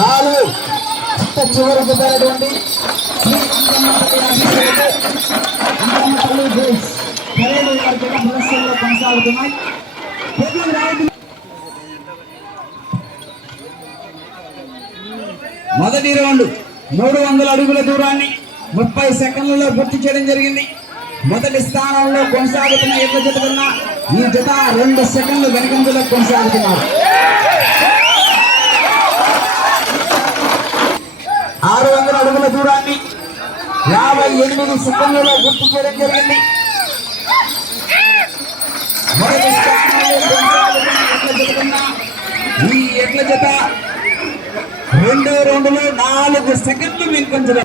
నాలుగు. చివరకు చివరికి కొనసాగుతున్నాయి. మొదటి రౌండ్ మూడు వందల అడుగుల దూరాన్ని ముప్పై సెకండ్లలో పూర్తి చేయడం జరిగింది. మొదటి స్థానంలో కొనసాగుతున్న ఎడ్ల జత కన్నా ఈ జత రెండు సెకండ్లు వెనుకంజలో కొనసాగుతున్నారు. ఆరు వందల అడుగుల దూరాన్ని యాభై ఎనిమిది సెకండ్లలో పూర్తి చేయడం జరిగింది మొదటి స్థానంలో కొనసాగుతున్న ఎడ్ల జత కన్నా ఈ ఎడ్ల జత రెండు రౌండ్లు నాలుగు సెకండ్లు వెనుకంజలో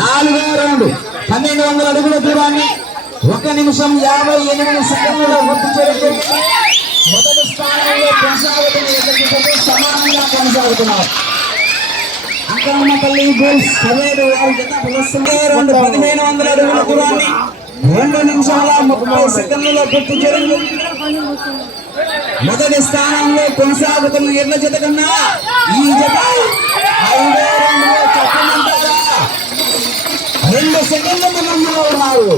నాలుగో రౌండ్. పన్నెండు వందల అడుగుల దూరాన్ని ఒక నిమిషం యాభై ఎనిమిది సెకండ్లలో గుర్తు చేయడం. మొదటి స్థానంలో కొనసాగుతున్న సమానంగా కొనసాగుతున్నారు. అంకమ్మపల్లి గోల్స్ పదిహేడు వారి జత ప్రదర్శన రెండు పదిహేను వందల అడుగుల దూరాన్ని రెండు నిమిషాల ముప్పై సెకండ్లలో గుర్తు చేయడం. మొదటి స్థానంలో కొనసాగుతున్న ఎడ్ల జత కన్నా ఈ జత ఐదో రౌండ్లో రెండు సెకండ్ల ముందంలో ఉన్నారు.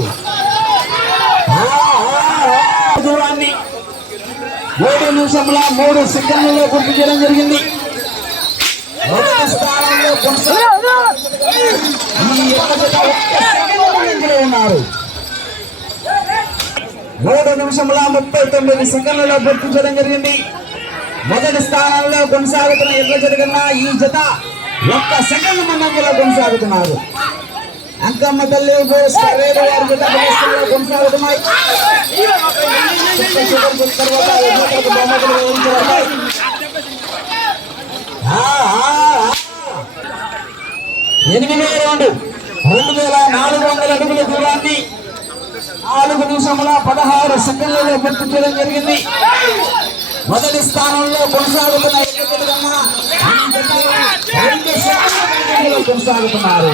దూరాన్ని ఏడు నిమిషముల మూడు సెకండ్లలో గుర్తు చేయడం జరిగింది. మొదటి స్థానంలో ఉన్నారు. మూడు నిమిషముల ముప్పై తొమ్మిది సెకండ్లలో గుర్తించడం జరిగింది. మొదటి స్థానంలో కొనసాగుతున్న ఎర్ర జత ఈ జత ఒక్క సెకండ్ ముందంజలో కొనసాగుతున్నారు. అంకమ్మ తల్లి బోస్ కర్రేరు వారి తర్వాత రెండు వేల నాలుగు వందల అడుగుల దూరాన్ని నాలుగు నిమిషముల పదహారు సెకండ్లలో పూర్తి చేయడం జరిగింది. మొదటి స్థానంలో కొనసాగుతున్న కొనసాగుతున్నారు.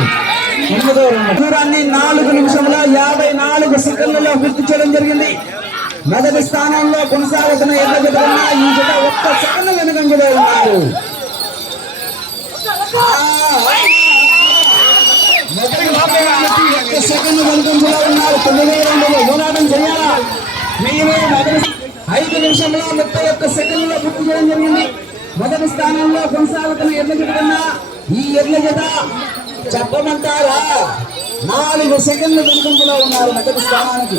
దూరాన్ని నాలుగు నిమిషంలో యాభై నాలుగు సెకండ్లలో పూర్తి చేయడం జరిగింది. మొదటి స్థానంలో కొనసాగుతున్న ఎడ్ల కన్నా ఈ జత ఒక్క సెకండ్ వెనుకంజలో ఉన్నారు. ఆ, సెకండ్ వెనుకంజలో ఉన్నారు. తొమ్మిది రెండులో పోరాటం చేయాలా? మేమే మొదటి ఐదు నిమిషంలో ముప్పై ఒక్క సెకండ్లో పూర్తి చేయడం జరిగింది. మొదటి స్థానంలో కొనసాగుతున్న ఎడ్ల జత కన్నా ఈ ఎడ్ల జత చెప్పమంటారా? నాలుగు సెకండ్ల వెనుకంజలో ఉన్నారు మొదటి స్థానానికి.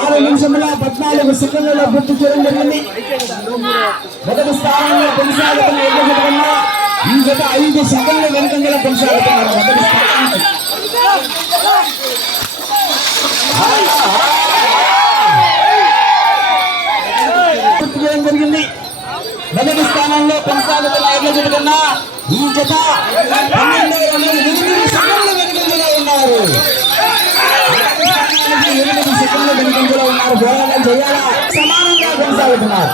ఆరు నిమిషముల పద్నాలుగు సెకండ్లలో పూర్తి చేయడం జరిగింది. మొదటి స్థానంలో కొనసాగుతున్న ఎడ్ల జత కన్నా ఈ జత ఐదు సెకండ్ల వెనుకంజలో కొనసాగుతున్నారు. మొదటి స్థానానికి జరిగింది. మొదటి స్థానంలో కొనసాగుతున్న ఎడ్ల జత కన్నా ఈ జత పన్నెండు వందల ఎనిమిది సెకండ్ల వెనుకంజలో ఉన్నారు. స్థానానికి ఎనిమిది సెకండ్ల వెనుకంజలో ఉన్నారు. పోరాటం చేయాలా? సమానంగా కొనసాగుతున్నారు.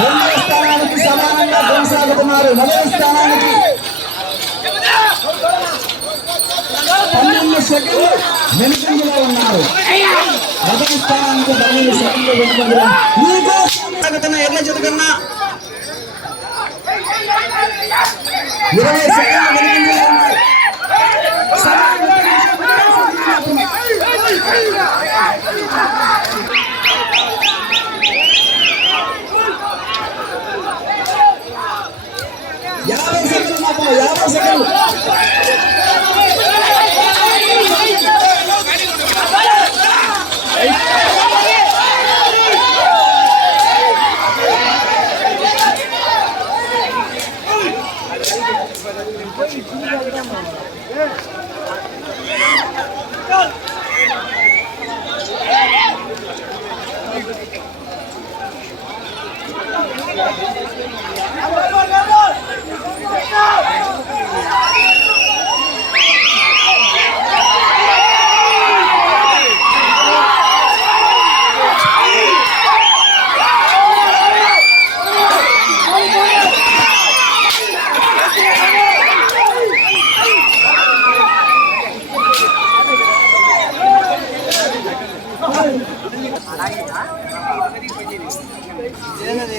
రెండవ స్థానానికి సమానంగా కొనసాగుతున్నారు మొదటి స్థానానికి పన్నెండు సెకండ్లు వెనుకంజలో ఉన్నారు. మొదటి స్థానానికి పన్నెండు సెకండ్లు వెనుకంజలో కొనసాగుతున్న ఎర్ర జత ఇరవై సెకండ్లు వెనుకంజలో ఉన్నారు సమానంగా యాభై సెకండ్లు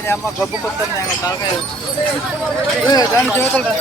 అమ్మ గబ్బు కొత్త దాని చేతలు